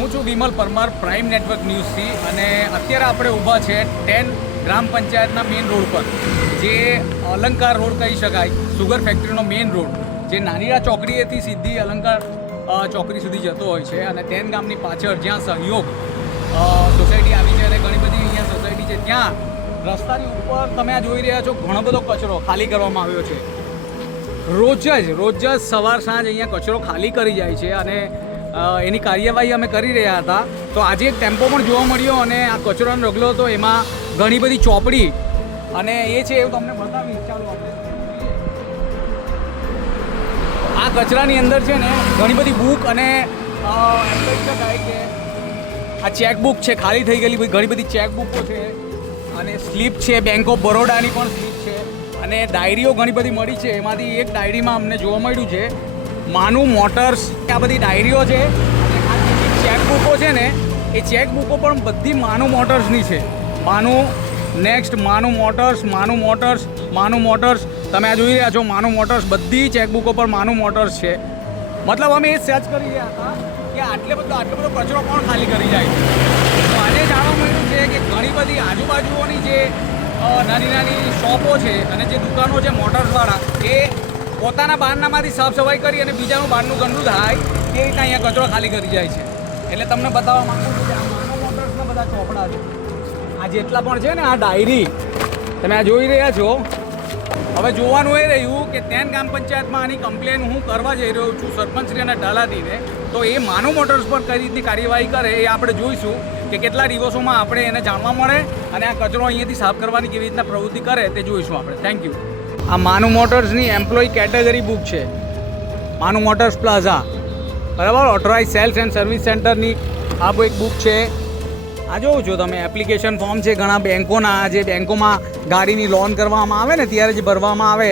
હું છું Vimal Parmar, prime network ન્યૂઝથી, અને અત્યારે આપણે ઊભા છે 10 ગ્રામ પંચાયતના મેઇન રોડ પર, જે અલંકાર રોડ કહી શકાય, સુગર ફેક્ટરીનો મેઇન રોડ, જે નાનીરા ચોકડીએથી સીધી અલંકાર ચોકડી સુધી જતો હોય છે. અને 10 ગામની પાછળ જ્યાં સહયોગ સોસાયટી આવી છે અને ઘણી બધી અહીંયા સોસાયટી છે, ત્યાં રસ્તાની ઉપર તમે આ જોઈ રહ્યા છો ઘણો બધો કચરો ખાલી કરવામાં આવ્યો છે. રોજ જ સવાર સાંજ અહીંયા કચરો ખાલી કરી જાય છે અને એની કાર્યવાહી અમે કરી રહ્યા હતા. તો આજે એક ટેમ્પો પણ જોવા મળ્યો અને આ કચરોનો ઢગલો હતો, એમાં ઘણી બધી ચોપડી અને એ છે એવું તમને બતાવીશ. ચાલો આપણે આ કચરાની અંદર છે ને ઘણી બધી બુક અને એમ કહી શકાય કે આ ચેકબુક છે, ખાલી થઈ ગયેલી ઘણી બધી ચેકબુકો છે અને સ્લીપ છે, બેંક ઓફ બરોડાની પણ સ્લીપ છે અને ડાયરીઓ ઘણી બધી મળી છે. એમાંથી એક ડાયરીમાં અમને જોવા મળ્યું છે માનુ મોટર્સ. આ બધી ડાયરીઓ છે અને આ જે ચેકબુકો છે ને એ ચેકબુકો પણ બધી માનુ મોટર્સની છે. માનુ મોટર્સ તમે આ જોઈ રહ્યા છો, માનુ મોટર્સ, બધી ચેકબુકો પર માનુ મોટર્સ છે. મતલબ અમે એ સર્ચ કરી રહ્યા હતા કે આટલો બધો કચરો કોણ ખાલી કરી જાય. તો આજે જાણવા મળ્યું છે કે ઘણી બધી આજુબાજુઓની જે નાની શોપો છે અને જે દુકાનો છે મોટર્સવાળા, એ પોતાના બહારનામાંથી સાફ સફાઈ કરી અને બીજાનું બહારનું ગંદુ થાય એ રીતના અહીંયા કચરો ખાલી કરી જાય છે. એટલે તમને બતાવવા માગું છું કે આ માનવ મોટર્સના બધા ચોપડા છે, આ જેટલા પણ છે ને આ ડાયરી તમે આ જોઈ રહ્યા છો. હવે જોવાનું એ રહ્યું કે 10 ગ્રામ પંચાયતમાં આની કમ્પ્લેન હું કરવા જઈ રહ્યો છું સરપંચશ્રી અને તલાટીને. તો એ માનવ મોટર્સ પર કઈ રીતની કાર્યવાહી કરે એ આપણે જોઈશું કે કેટલા દિવસોમાં આપણે એને જાણવા મળે અને આ કચરો અહીંયાથી સાફ કરવાની કેવી રીતના પ્રવૃત્તિ કરે તે જોઈશું આપણે. Thank you. આ માનુ મોટર્સની એમ્પ્લોય કેટેગરી બુક છે, માનુ મોટર્સ પ્લાઝા, બરાબર, ઓથોરાઇઝ સેલ્સ એન્ડ સર્વિસ સેન્ટરની આ એક બુક છે. આ જોવો છો તમે, એપ્લિકેશન ફોર્મ છે ઘણા બેંકોના, જે બેંકોમાં ગાડીની લોન કરવામાં આવે ને ત્યારે જે ભરવામાં આવે.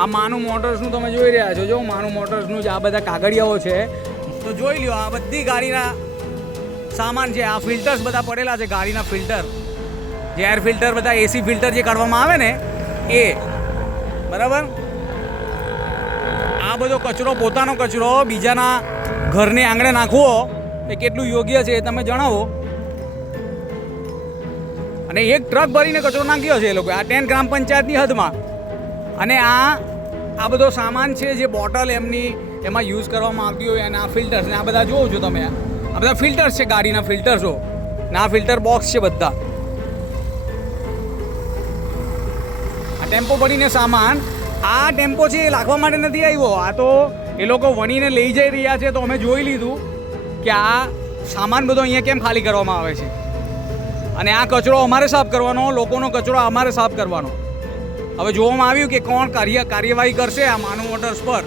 આ માનુ મોટર્સનું તમે જોઈ રહ્યા છો, જો માનુ મોટર્સનું જ આ બધા કાગળિયાઓ છે. તો જોઈ લ્યો, આ બધી ગાડીના સામાન છે. આ ફિલ્ટર્સ બધા પડેલા છે, ગાડીના ફિલ્ટર, જે એર ફિલ્ટર, બધા એસી ફિલ્ટર જે કાઢવામાં આવે ને એ, બરાબર. આ બધો કચરો, પોતાનો કચરો બીજાના ઘરને આંગણે નાખવો એ કેટલું યોગ્ય છે એ તમે જણાવો. અને એક ટ્રક ભરીને કચરો નાખ્યો છે એ લોકો આ 10 ગ્રામ પંચાયતની હદમાં. અને આ બધો સામાન છે જે બોટલ એમાં યુઝ કરવામાં આવતી હોય, અને આ ફિલ્ટર્સ ને આ બધા જોવો છો તમે, આ બધા ફિલ્ટર્સ છે, ગાડીના ફિલ્ટર્સો ને આ ફિલ્ટર બોક્સ છે બધા. આ ટેમ્પો ભરીને સામાન, આ ટેમ્પો છે એ લાગવા માટે નથી આવ્યો, આ તો એ લોકો વણીને લઈ જઈ રહ્યા છે. તો અમે જોઈ લીધું કે આ સામાન બધો અહીંયા કેમ ખાલી કરવામાં આવે છે અને આ કચરો અમારે સાફ કરવાનો, લોકોનો કચરો અમારે સાફ કરવાનો. હવે જોવામાં આવ્યું કે કોણ કાર્યવાહી કરશે આ માનુ મોટર્સ પર.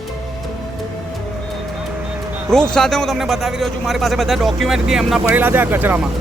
પ્રૂફ સાથે હું તમને બતાવી રહ્યો છું, મારી પાસે બધા ડોક્યુમેન્ટ બી એમના પડેલા છે આ કચરામાં.